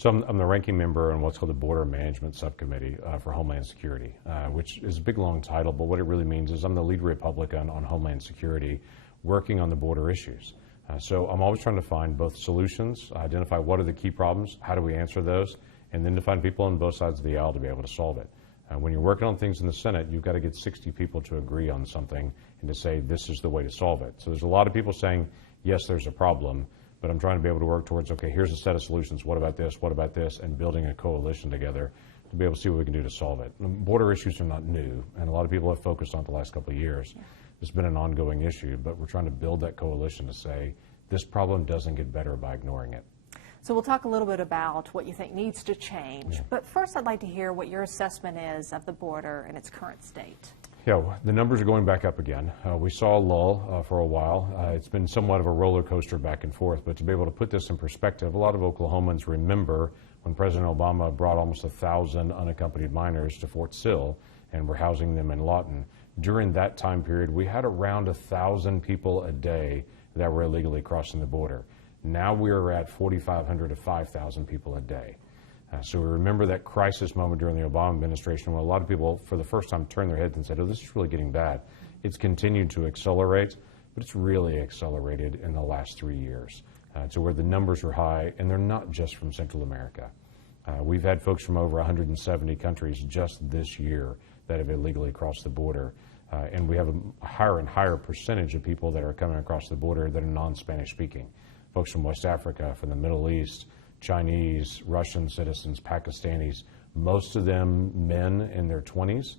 So I'm the ranking member on what's called the Border Management Subcommittee for Homeland Security, which is a big, long title, but what it really means is I'm the lead Republican on Homeland Security working on the border issues. So I'm always trying to find both solutions, identify what are the key problems, how do we answer those, and then to find people on both sides of the aisle to be able to solve it. When you're working on things in the Senate, you've got to get 60 people to agree on something and to say this is the way to solve it. So there's a lot of people saying, yes, there's a problem, but I'm trying to be able to work towards, okay, here's a set of solutions. What about this, and building a coalition together to be able to see what we can do to solve it. Border issues are not new, and a lot of people have focused on it the last couple of years. Yeah. It's been an ongoing issue, but we're trying to build that coalition to say this problem doesn't get better by ignoring it. So we'll talk a little bit about what you think needs to change, yeah. But first I'd like to hear what your assessment is of the border in its current state. Yeah, the numbers are going back up again. We saw a lull for a while. It's been somewhat of a roller coaster back and forth, but to be able to put this in perspective, a lot of Oklahomans remember when President Obama brought almost 1,000 unaccompanied minors to Fort Sill and were housing them in Lawton. During that time period, we had around 1,000 people a day that were illegally crossing the border. Now we're at 4,500 to 5,000 people a day. So we remember that crisis moment during the Obama administration where a lot of people, for the first time, turned their heads and said, oh, this is really getting bad. It's continued to accelerate, but it's really accelerated in the last 3 years to where the numbers are high, and they're not just from Central America. We've had folks from over 170 countries just this year that have illegally crossed the border, and we have a higher and higher percentage of people that are coming across the border that are non-Spanish speaking. Folks from West Africa, from the Middle East, Chinese, Russian citizens, Pakistanis, most of them men in their 20s.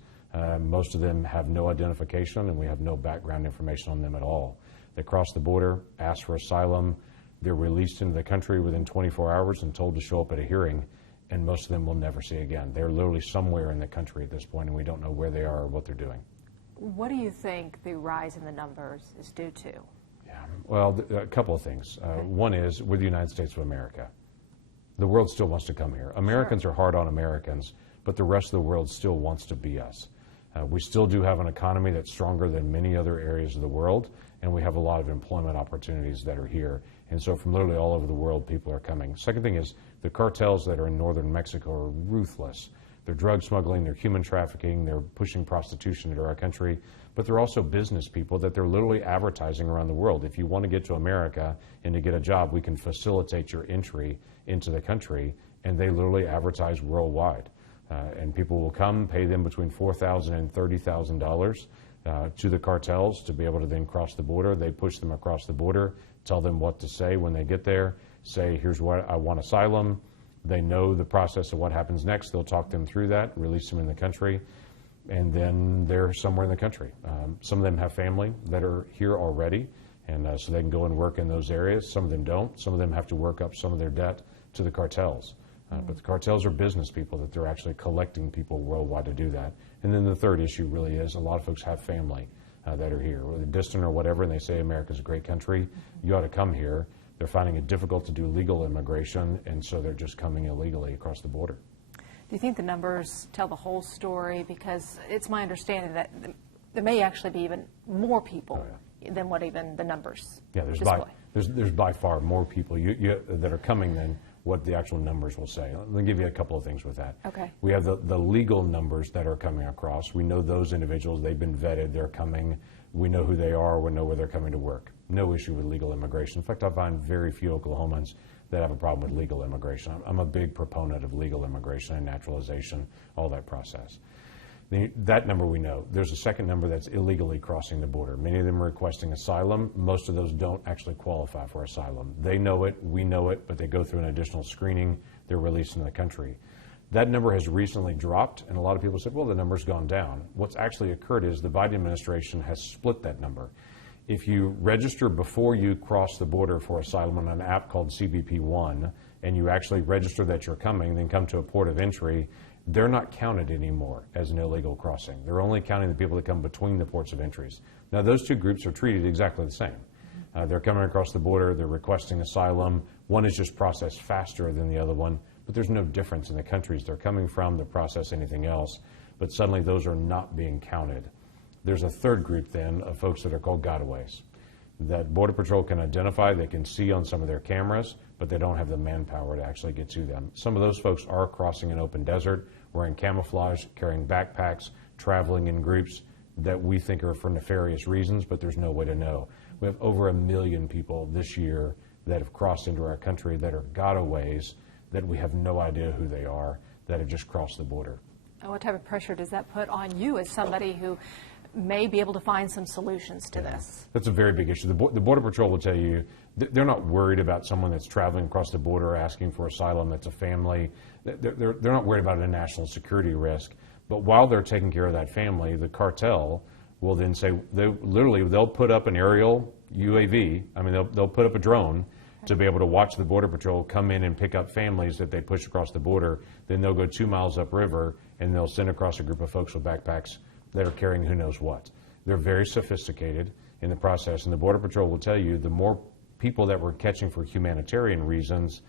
Most of them have no identification, and we have no background information on them at all. They cross the border, ask for asylum, they're released into the country within 24 hours and told to show up at a hearing, and most of them we'll never see again. They're literally somewhere in the country at this point, and we don't know where they are or what they're doing. What do you think the rise in the numbers is due to? Yeah, well, a couple of things. One is, we're the United States of America. The world still wants to come here. Americans are hard on Americans, but the rest of the world still wants to be us. We still do have an economy that's stronger than many other areas of the world, and we have a lot of employment opportunities that are here. And so from literally all over the world, people are coming. Second thing is, the cartels that are in northern Mexico are ruthless. They're drug smuggling, they're human trafficking, they're pushing prostitution into our country, but they're also business people that they're literally advertising around the world. If you want to get to America and to get a job, we can facilitate your entry into the country, and they literally advertise worldwide. And people will come, pay them between $4,000 and $30,000 to the cartels to be able to then cross the border. They push them across the border, tell them what to say when they get there, say, here's what I want asylum. They know the process of what happens next. They'll talk them through that, release them in the country, and then they're somewhere in the country. Some of them have family that are here already, and so they can go and work in those areas. Some of them don't. Some of them have to work up some of their debt to the cartels. But the cartels are business people that they're actually collecting people worldwide to do that. And then the third issue really is a lot of folks have family that are here, whether distant or whatever, and they say America's a great country. You ought to come here. They're finding it difficult to do legal immigration, and so they're just coming illegally across the border. Do you think the numbers tell the whole story? Because it's my understanding that there may actually be even more people than what even the numbers display. There's by far more people that are coming than what the actual numbers will say. Let me give you a couple of things with that. Okay. We have the legal numbers that are coming across. We know those individuals, they've been vetted, they're coming. We know who they are, we know where they're coming to work. No issue with legal immigration. In fact, I find very few Oklahomans that have a problem with legal immigration. I'm a big proponent of legal immigration and naturalization, all that process. That number we know. There's a second number that's illegally crossing the border. Many of them are requesting asylum. Most of those don't actually qualify for asylum. They know it, we know it, but they go through an additional screening. They're released in the country. That number has recently dropped, and a lot of people said, well, the number's gone down. What's actually occurred is the Biden administration has split that number. If you register before you cross the border for asylum on an app called CBP One, and you actually register that you're coming, then come to a port of entry, they're not counted anymore as an illegal crossing. They're only counting the people that come between the ports of entries. Now, those two groups are treated exactly the same. They're coming across the border, they're requesting asylum. One is just processed faster than the other one, but there's no difference in the countries they're coming from, the process, anything else. But suddenly those are not being counted. There's a third group then of folks that are called gotaways. that Border Patrol can identify, they can see on some of their cameras, but they don't have the manpower to actually get to them. Some of those folks are crossing an open desert, wearing camouflage, carrying backpacks, traveling in groups that we think are for nefarious reasons, but there's no way to know. We have over 1 million people this year that have crossed into our country that are gotaways that we have no idea who they are, that have just crossed the border. And what type of pressure does that put on you as somebody who may be able to find some solutions to this? That's a very big issue. The Border Patrol will tell you they're not worried about someone that's traveling across the border asking for asylum that's a family. They're not worried about a national security risk. But while they're taking care of that family, the cartel will then say, they'll put up an aerial UAV, they'll put up a drone to be able to watch the Border Patrol come in and pick up families that they push across the border. Then they'll go 2 miles upriver and they'll send across a group of folks with backpacks that are carrying who knows what. They're very sophisticated in the process, and the Border Patrol will tell you the more people that we're catching for humanitarian reasons,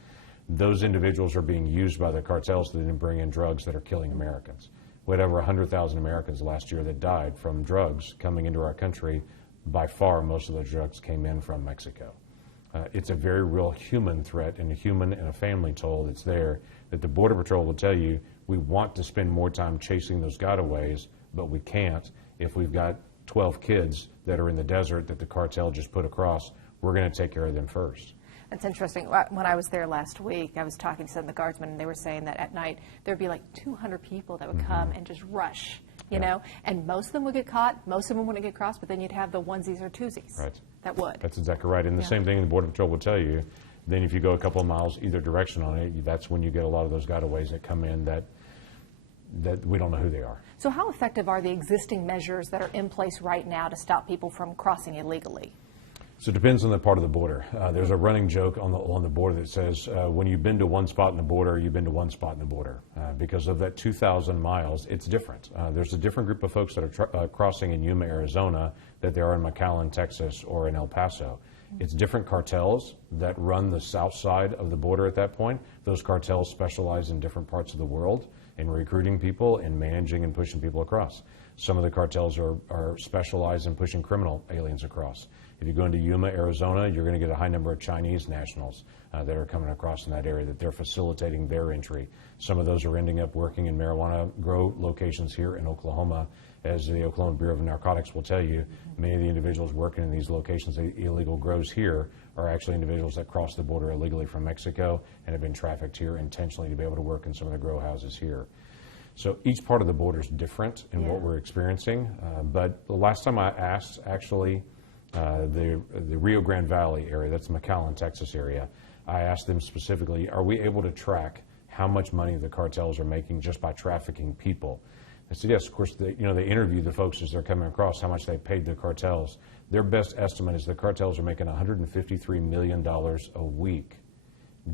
those individuals are being used by the cartels to then bring in drugs that are killing Americans. We had over 100,000 Americans last year that died from drugs coming into our country. By far, most of those drugs came in from Mexico. It's a very real human threat and a human and a family toll that's there that the Border Patrol will tell you we want to spend more time chasing those gotaways, but we can't if we've got 12 kids that are in the desert that the cartel just put across. We're going to take care of them first. That's interesting. When I was there last week, I was talking to some of the guardsmen, and they were saying that at night there'd be like 200 people that would come and just rush, you know, and most of them would get caught, most of them wouldn't get crossed, but then you'd have the onesies or twosies that would. That's exactly right. And the same thing the Border Patrol will tell you. Then if you go a couple of miles either direction on it, that's when you get a lot of those gotaways that come in that we don't know who they are. So how effective are the existing measures that are in place right now to stop people from crossing illegally? So it depends on the part of the border. There's a running joke on the border that says, when you've been to one spot in the border, you've been to one spot in the border. Because of that 2,000 miles, it's different. There's a different group of folks that are crossing in Yuma, Arizona, that there are in McAllen, Texas, or in El Paso. It's different cartels that run the south side of the border at that point. Those cartels specialize in different parts of the world in recruiting people and managing and pushing people across. Some of the cartels are specialized in pushing criminal aliens across. If you go into Yuma, Arizona, you're going to get a high number of Chinese nationals that are coming across in that area, that they're facilitating their entry. Some of those are ending up working in marijuana grow locations here in Oklahoma. As the Oklahoma Bureau of Narcotics will tell you, many of the individuals working in these locations, the illegal grows here, are actually individuals that cross the border illegally from Mexico and have been trafficked here intentionally to be able to work in some of the grow houses here. So each part of the border is different in what we're experiencing. But the last time I asked, actually, the Rio Grande Valley area, that's McAllen, Texas area, I asked them specifically, are we able to track how much money the cartels are making just by trafficking people? I said, yes, of course, they interview the folks as they're coming across, how much they paid the cartels. Their best estimate is the cartels are making $153 million a week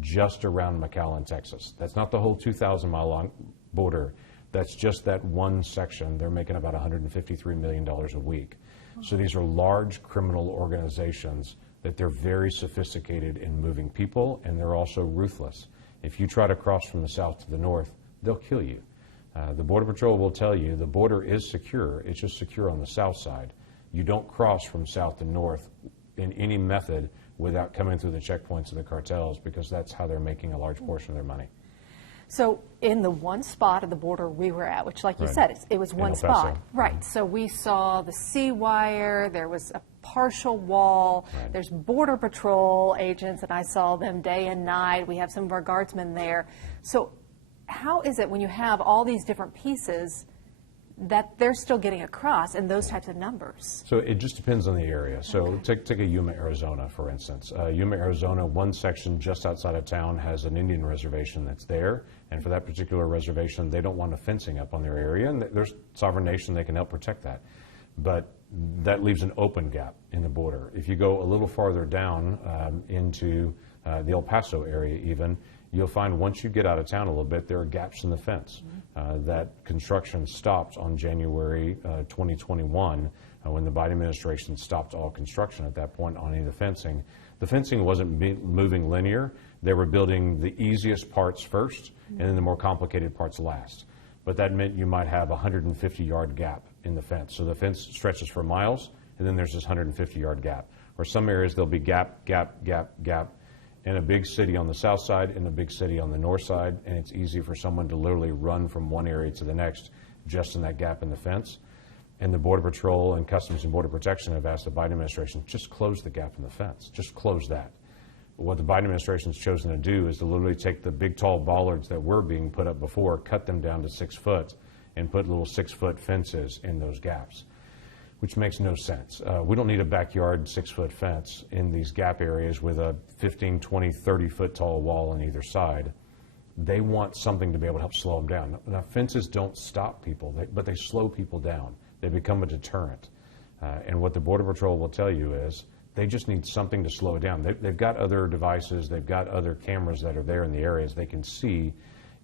just around McAllen, Texas. That's not the whole 2,000-mile long border. That's just that one section. They're making about $153 million a week. So these are large criminal organizations that they're very sophisticated in moving people, and they're also ruthless. If you try to cross from the south to the north, they'll kill you. The Border Patrol will tell you the border is secure. It's just secure on the south side. You don't cross from south to north in any method without coming through the checkpoints of the cartels, because that's how they're making a large portion of their money. So in the one spot of the border we were at, which like you said, it was one spot. Right. So we saw the sea wire, there was a partial wall, there's Border Patrol agents, and I saw them day and night. We have some of our guardsmen there. So how is it when you have all these different pieces that they're still getting across in those types of numbers? So it just depends on the area. So take a Yuma, Arizona, for instance. Yuma, Arizona, one section just outside of town has an Indian reservation that's there. And for that particular reservation, they don't want a fencing up on their area. And there's sovereign nation, they can help protect that. But that leaves an open gap in the border. If you go a little farther down into the El Paso area even, you'll find once you get out of town a little bit, there are gaps in the fence. That construction stopped on January 2021 when the Biden administration stopped all construction at that point on any of the fencing. The fencing wasn't moving linear. They were building the easiest parts first and then the more complicated parts last. But that meant you might have a 150-yard gap in the fence. So the fence stretches for miles, and then there's this 150-yard gap. or some areas there'll be gap, gap, gap, gap, in a big city on the south side and a big city on the north side, and it's easy for someone to literally run from one area to the next just in that gap in the fence. And the Border Patrol and Customs and Border Protection have asked the Biden administration, just close the gap in the fence, just close that. What the Biden administration has chosen to do is to literally take the big tall bollards that were being put up before, cut them down to 6 foot, and put little 6-foot fences in those gaps, which makes no sense. We don't need a backyard 6-foot fence in these gap areas with a 15, 20, 30-foot tall wall on either side. They want something to be able to help slow them down. Now, fences don't stop people, but they slow people down. They become a deterrent. And what the Border Patrol will tell you is they just need something to slow it down. They've got other devices, they've got other cameras that are there in the areas they can see,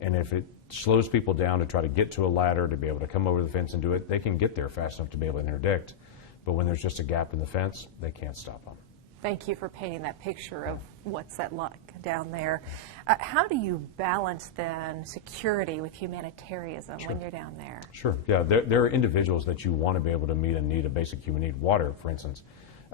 and if it slows people down to try to get to a ladder to be able to come over the fence and do it, they can get there fast enough to be able to interdict. But when there's just a gap in the fence, they can't stop them. Thank you for painting that picture of what's that like down there. How do you balance then security with humanitarianism when you're down there? Sure. Yeah, there are individuals that you want to be able to meet a need, a basic human need. Water, for instance.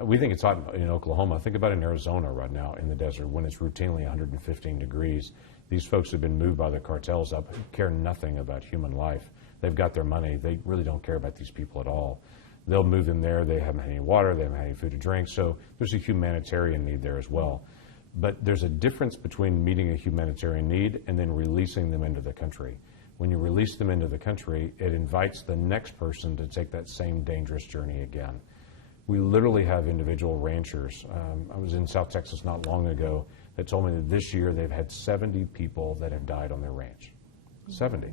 We think it's hot in Oklahoma. Think about it in Arizona right now in the desert when it's routinely 115 degrees. These folks have been moved by the cartels up, care nothing about human life. They've got their money. They really don't care about these people at all. They'll move them there. They haven't had any water. They haven't had any food to drink. So there's a humanitarian need there as well. But there's a difference between meeting a humanitarian need and then releasing them into the country. When you release them into the country, it invites the next person to take that same dangerous journey again. We literally have individual ranchers. I was in South Texas not long ago that told me that this year they've had 70 people that have died on their ranch. 70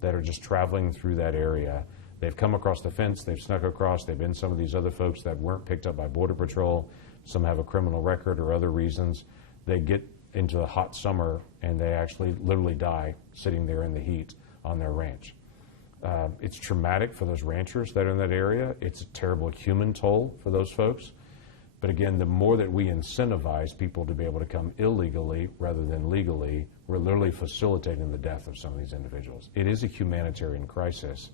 that are just traveling through that area. They've come across the fence, they've snuck across, they've been some of these other folks that weren't picked up by Border Patrol. Some have a criminal record or other reasons. They get into the hot summer and they actually literally die sitting there in the heat on their ranch. It's traumatic for those ranchers that are in that area. It's a terrible human toll for those folks. But again, the more that we incentivize people to be able to come illegally rather than legally, we're literally facilitating the death of some of these individuals. It is a humanitarian crisis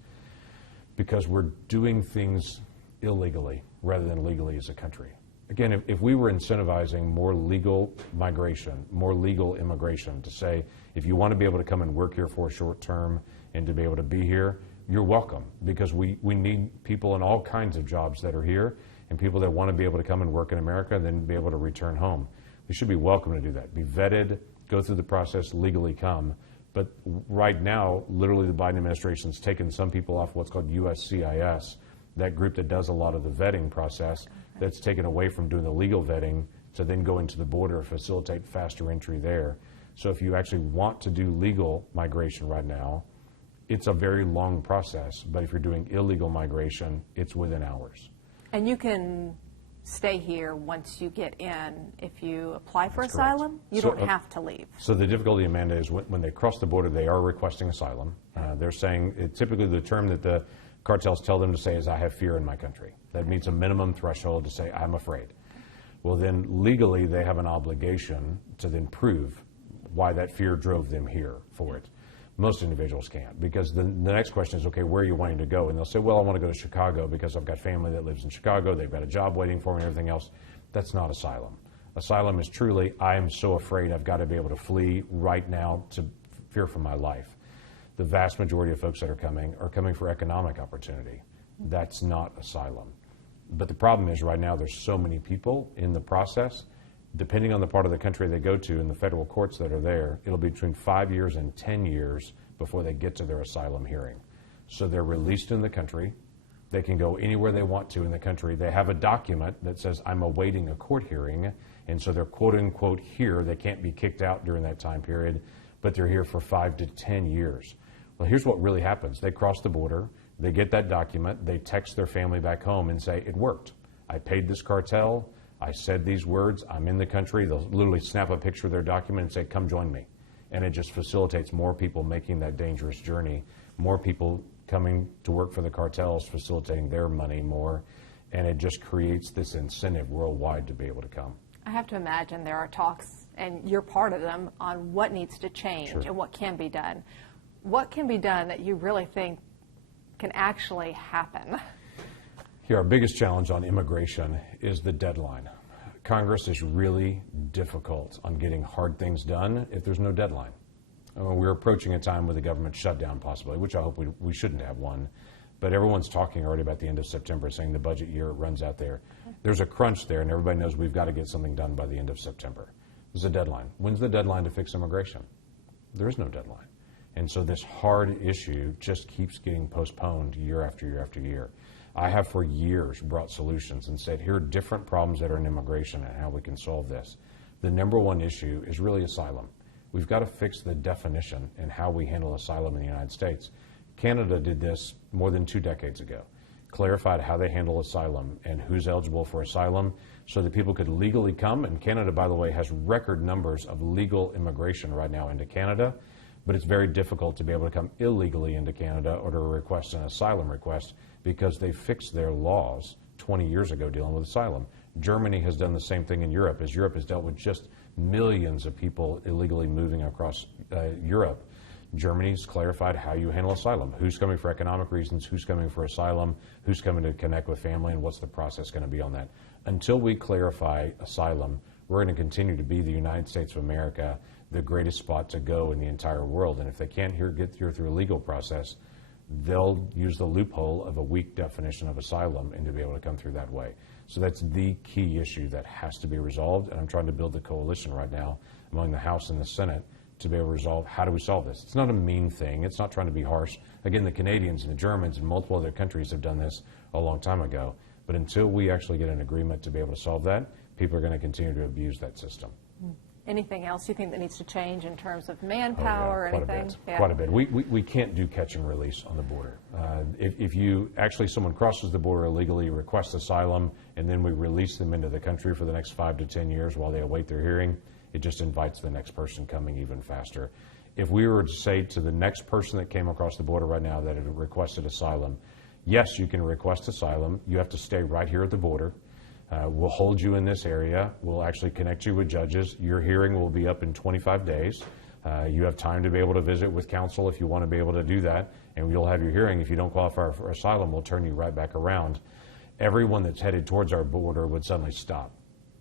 because we're doing things illegally rather than legally as a country. Again, if we were incentivizing more legal migration, more legal immigration to say, if you want to be able to come and work here for a short term and to be able to be here, you're welcome, because we need people in all kinds of jobs that are here and people that want to be able to come and work in America and then be able to return home. They should be welcome to do that, be vetted, go through the process, legally come. But right now, literally the Biden administration's taken some people off what's called U.S that group that does a lot of the vetting process, that's taken away from doing the legal vetting to then go into the border, facilitate faster entry there. So if you actually want to do legal migration right now, it's a very long process. But if you're doing illegal migration, it's within hours. And you can stay here once you get in. If you apply for That's asylum, correct. you don't have to leave. So the difficulty, Amanda, is when they cross the border, they are requesting asylum. They're saying, typically the term that the cartels tell them to say is, I have fear in my country. That meets a minimum threshold to say, I'm afraid. Well, then legally they have an obligation to then prove why that fear drove them here for it. Most individuals can't, because the next question is, okay, where are you wanting to go? And they'll say, well, I want to go to Chicago because I've got family that lives in Chicago. They've got a job waiting for me and everything else. That's not asylum. Asylum is truly, I am so afraid I've got to be able to flee right now to fear for my life. The vast majority of folks that are coming for economic opportunity. That's not asylum. But the problem is right now there's so many people in the process. Depending on the part of the country they go to and the federal courts that are there, it'll be between 5 years and 10 years before they get to their asylum hearing. So they're released in the country. They can go anywhere they want to in the country. They have a document that says, I'm awaiting a court hearing, and so they're quote unquote here. They can't be kicked out during that time period, but they're here for 5 to 10 years. Well, here's what really happens. They cross the border, they get that document, they text their family back home and say, it worked. I paid this cartel, I said these words, I'm in the country. They'll literally snap a picture of their document and say, come join me. And it just facilitates more people making that dangerous journey, more people coming to work for the cartels, facilitating their money more, and it just creates this incentive worldwide to be able to come. I have to imagine there are talks, and you're part of them, on what needs to change and what can be done. What can be done that you really think can actually happen? Here, our biggest challenge on immigration is the deadline. Congress is really difficult on getting hard things done if there's no deadline. We're approaching a time with a government shutdown possibly, which I hope we shouldn't have one. But everyone's talking already about the end of September, saying the budget year runs out there. There's a crunch there, and everybody knows we've got to get something done by the end of September. There's a deadline. When's the deadline to fix immigration? There is no deadline. And so this hard issue just keeps getting postponed year after year after year. I have for years brought solutions and said, here are different problems that are in immigration and how we can solve this. The number one issue is really asylum. We've got to fix the definition and how we handle asylum in the United States. Canada did this more than 2 decades ago, clarified how they handle asylum and who's eligible for asylum so that people could legally come. And Canada, by the way, has record numbers of legal immigration right now into Canada, but it's very difficult to be able to come illegally into Canada or to request an asylum request because they fixed their laws 20 years ago dealing with asylum. Germany has done the same thing in Europe, as Europe has dealt with just millions of people illegally moving across Europe. Germany's clarified how you handle asylum. Who's coming for economic reasons, who's coming for asylum, who's coming to connect with family, and what's the process going to be on that. Until we clarify asylum, we're going to continue to be the United States of America, the greatest spot to go in the entire world. And if they can't get here through a legal process, they'll use the loophole of a weak definition of asylum and to be able to come through that way. So that's the key issue that has to be resolved, and I'm trying to build a coalition right now among the House and the Senate to be able to resolve how do we solve this. It's not a mean thing. It's not trying to be harsh. Again, the Canadians and the Germans and multiple other countries have done this a long time ago. But until we actually get an agreement to be able to solve that, people are going to continue to abuse that system. Anything else you think that needs to change in terms of manpower or anything? Quite a bit. We can't do catch and release on the border. If you actually, someone crosses the border illegally, requests asylum, and then we release them into the country for the next 5 to 10 years while they await their hearing, it just invites the next person coming even faster. If we were to say to the next person that came across the border right now that had requested asylum, yes, you can request asylum. You have to stay right here at the border. We'll hold you in this area. We'll actually connect you with judges. Your hearing will be up in 25 days. You have time to be able to visit with counsel if you want to be able to do that, and you'll have your hearing. If you don't qualify for asylum, we'll turn you right back around. Everyone that's headed towards our border would suddenly stop.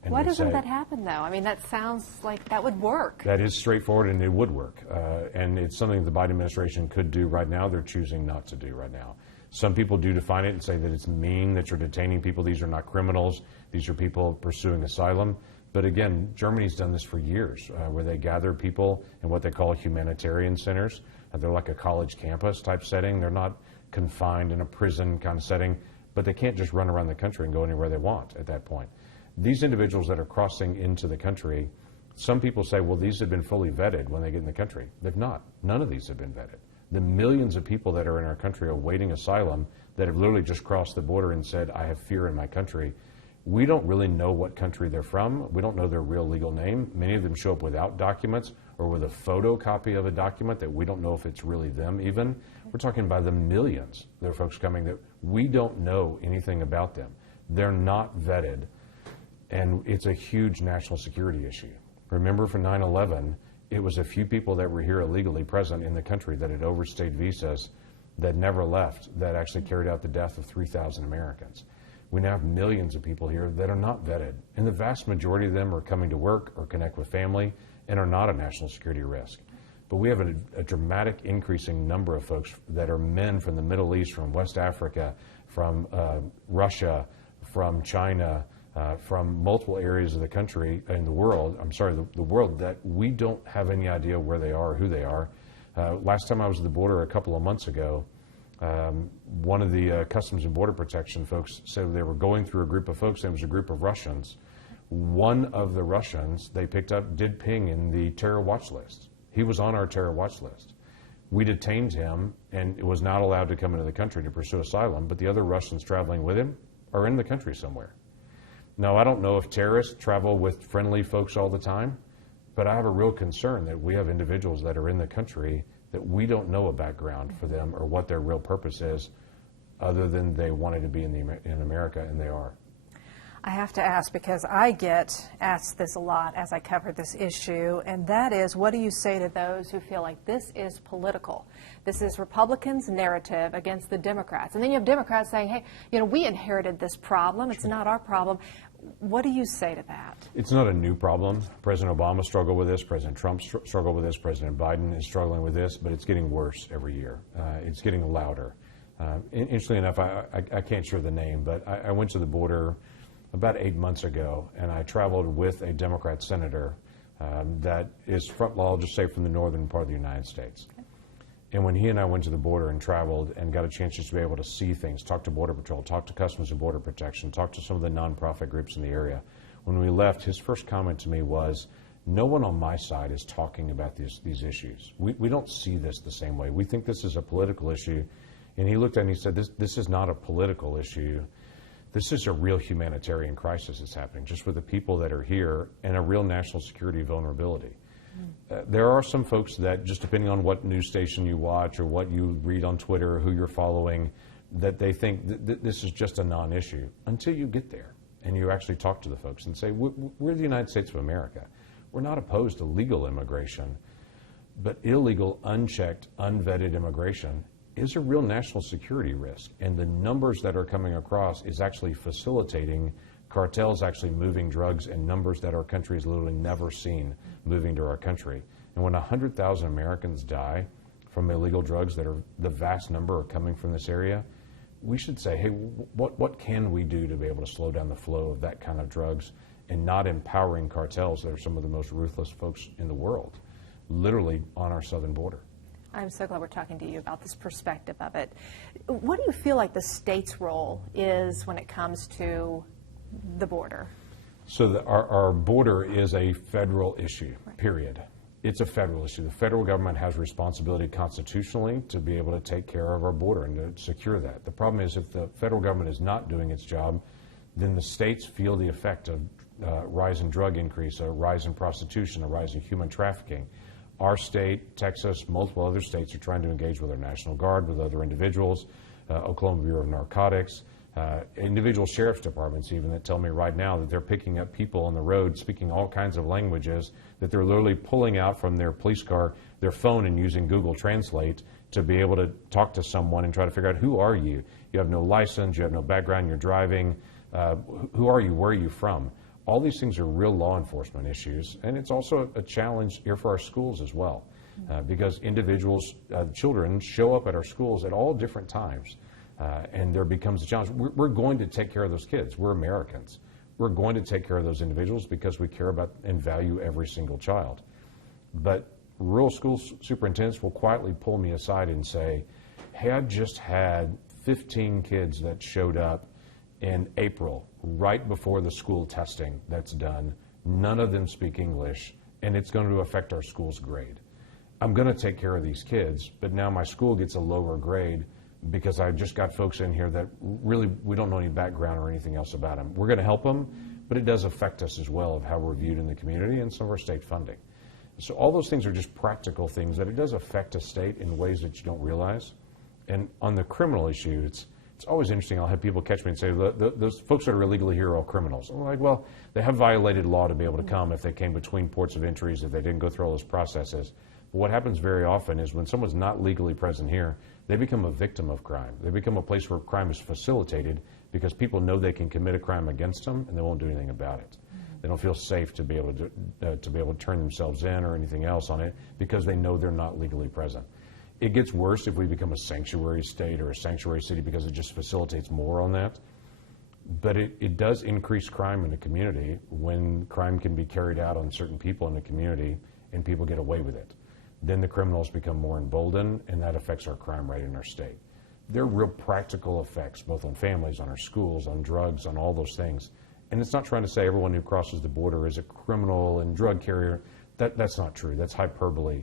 Why doesn't that happen, though? I mean, that sounds like that would work. That is straightforward, and it would work. And it's something the Biden administration could do right now. They're choosing not to do right now. Some people do define it and say that it's mean that you're detaining people. These are not criminals. These are people pursuing asylum. But again, Germany's done this for years, where they gather people in what they call humanitarian centers. They're like a college campus type setting. They're not confined in a prison kind of setting, but they can't just run around the country and go anywhere they want at that point. These individuals that are crossing into the country, some people say, well, these have been fully vetted when they get in the country. They've not. None of these have been vetted. The millions of people that are in our country awaiting asylum that have literally just crossed the border and said, I have fear in my country. We don't really know what country they're from. We don't know their real legal name. Many of them show up without documents or with a photocopy of a document that we don't know if it's really them even. We're talking by the millions. There are folks coming that we don't know anything about them. They're not vetted. And it's a huge national security issue. Remember for 9/11, it was a few people that were here illegally present in the country that had overstayed visas that never left that actually carried out the death of 3,000 Americans. We now have millions of people here that are not vetted. And the vast majority of them are coming to work or connect with family and are not a national security risk. But we have a dramatic increasing number of folks that are men from the Middle East, from West Africa, from Russia, from China, from multiple areas of the country and the world, the world, that we don't have any idea where they are or who they are. Last time I was at the border a couple of months ago, one of the Customs and Border Protection folks said they were going through a group of folks, and it was a group of Russians. One of the Russians they picked up did ping in the terror watch list. He was on our terror watch list. We detained him and was not allowed to come into the country to pursue asylum, but the other Russians traveling with him are in the country somewhere. Now, I don't know if terrorists travel with friendly folks all the time, but I have a real concern that we have individuals that are in the country that we don't know a background for them or what their real purpose is, other than they wanted to be in America, and they are. I have to ask, because I get asked this a lot as I cover this issue, and that is, what do you say to those who feel like this is political? This is Republicans' narrative against the Democrats. And then you have Democrats saying, hey, you know, we inherited this problem. It's not our problem. What do you say to that? It's not a new problem. President Obama struggled with this. President Trump struggled with this. President Biden is struggling with this, but it's getting worse every year. It's getting louder. Interestingly enough, I can't share the name, but I went to the border about 8 months ago, and I traveled with a Democrat senator that is I'll just say from the northern part of the United States. Okay. And when he and I went to the border and traveled and got a chance just to be able to see things, talk to Border Patrol, talk to Customs and Border Protection, talk to some of the nonprofit groups in the area, when we left, his first comment to me was, no one on my side is talking about these issues. We don't see this the same way. We think this is a political issue. And he looked at me and he said, this is not a political issue. This is a real humanitarian crisis that's happening, just with the people that are here, and a real national security vulnerability. There are some folks that, just depending on what news station you watch or what you read on Twitter or who you're following, that they think this is just a non-issue until you get there and you actually talk to the folks and say, we're the United States of America. We're not opposed to legal immigration, but illegal, unchecked, unvetted immigration is a real national security risk, and the numbers that are coming across is actually facilitating cartels actually moving drugs in numbers that our country has literally never seen moving to our country. And when 100,000 Americans die from illegal drugs that are, the vast number are coming from this area, we should say, hey, what can we do to be able to slow down the flow of that kind of drugs and not empowering cartels that are some of the most ruthless folks in the world, literally on our southern border? I'm so glad we're talking to you about this perspective of it. What do you feel like the state's role is when it comes to the border? So our border is a federal issue, period. It's a federal issue. The federal government has responsibility constitutionally to be able to take care of our border and to secure that. The problem is, if the federal government is not doing its job, then the states feel the effect of rise in drug increase, a rise in prostitution, a rise in human trafficking. Our state, Texas, multiple other states are trying to engage with our National Guard, with other individuals, Oklahoma Bureau of Narcotics, individual sheriff's departments even that tell me right now that they're picking up people on the road speaking all kinds of languages, that they're literally pulling out from their police car their phone and using Google Translate to be able to talk to someone and try to figure out, who are you? You have no license, you have no background, you're driving. Who are you? Where are you from? All these things are real law enforcement issues, and it's also a challenge here for our schools as well, because individuals, children, show up at our schools at all different times, and there becomes a challenge. We're going to take care of those kids. We're Americans. We're going to take care of those individuals because we care about and value every single child. But rural school superintendents will quietly pull me aside and say, hey, I just had 15 kids that showed up in April, right before the school testing that's done. None of them speak English, and it's going to affect our school's grade. I'm going to take care of these kids, but now my school gets a lower grade because I just got folks in here that really, we don't know any background or anything else about them. We're going to help them, but it does affect us as well of how we're viewed in the community and some of our state funding. So all those things are just practical things that it does affect a state in ways that you don't realize. And on the criminal issue, it's always interesting. I'll have people catch me and say, those folks that are illegally here are all criminals. I'm like, well, they have violated law to be able to come if they came between ports of entries, if they didn't go through all those processes. But what happens very often is when someone's not legally present here, they become a victim of crime. They become a place where crime is facilitated because people know they can commit a crime against them and they won't do anything about it. They don't feel safe to be able to turn themselves in or anything else on it because they know they're not legally present. It gets worse if we become a sanctuary state or a sanctuary city because it just facilitates more on that. But it does increase crime in the community when crime can be carried out on certain people in the community and people get away with it. Then the criminals become more emboldened, and that affects our crime rate in our state. There are real practical effects, both on families, on our schools, on drugs, on all those things. And it's not trying to say everyone who crosses the border is a criminal and drug carrier. That's not true. That's hyperbole.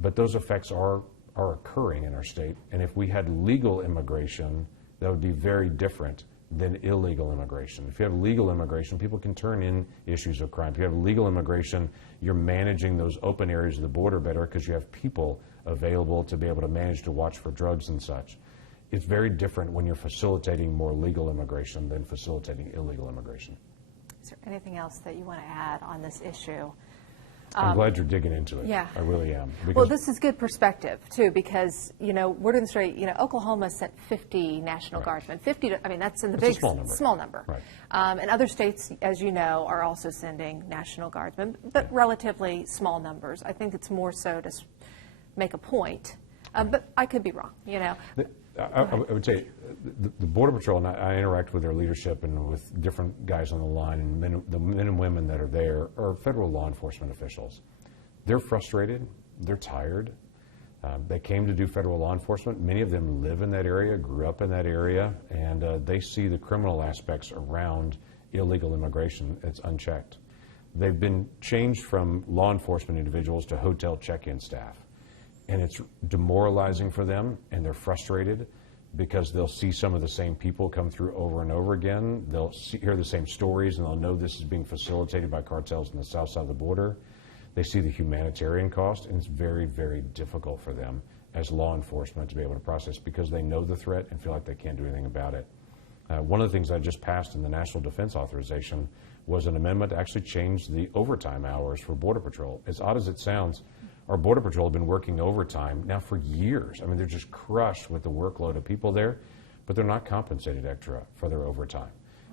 But those effects are occurring in our state. And if we had legal immigration, that would be very different than illegal immigration. If you have legal immigration, people can turn in issues of crime. If you have legal immigration, you're managing those open areas of the border better because you have people available to be able to manage to watch for drugs and such. it's very different when you're facilitating more legal immigration than facilitating illegal immigration. Is there anything else that you want to add on this issue? I'm glad you're digging into it. Yeah. I really am. Well, this is good perspective, too, because, we're doing this right. Oklahoma sent 50 National Guardsmen. 50, that's in the big, small number. Right. And other states, as you know, are also sending National Guardsmen, but relatively small numbers. I think it's more so to make a point. But I could be wrong, I would say the Border Patrol, and I interact with their leadership and with different guys on the line, and the men and women that are there are federal law enforcement officials. They're frustrated. They're tired. They came to do federal law enforcement. Many of them live in that area, grew up in that area, and they see the criminal aspects around illegal immigration. It's unchecked. They've been changed from law enforcement individuals to hotel check-in staff. And it's demoralizing for them, and they're frustrated because they'll see some of the same people come through over and over again. They'll hear the same stories, and they'll know this is being facilitated by cartels on the south side of the border. They see the humanitarian cost, and it's very, very difficult for them as law enforcement to be able to process because they know the threat and feel like they can't do anything about it. One of the things I just passed in the National Defense Authorization was an amendment to actually change the overtime hours for Border Patrol. As odd as it sounds, our Border Patrol have been working overtime now for years. They're just crushed with the workload of people there, but they're not compensated extra for their overtime.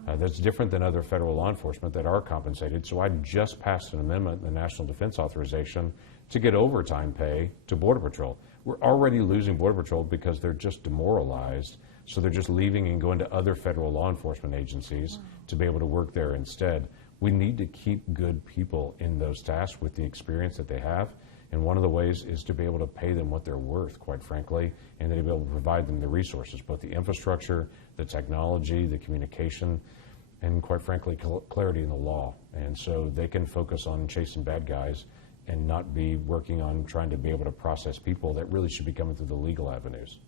That's different than other federal law enforcement that are compensated. So I just passed an amendment in the National Defense Authorization to get overtime pay to Border Patrol. We're already losing Border Patrol because they're just demoralized. So they're just leaving and going to other federal law enforcement agencies to be able to work there instead. We need to keep good people in those tasks with the experience that they have. And one of the ways is to be able to pay them what they're worth, quite frankly, and to be able to provide them the resources, both the infrastructure, the technology, the communication, and quite frankly, clarity in the law. And so they can focus on chasing bad guys and not be working on trying to be able to process people that really should be coming through the legal avenues.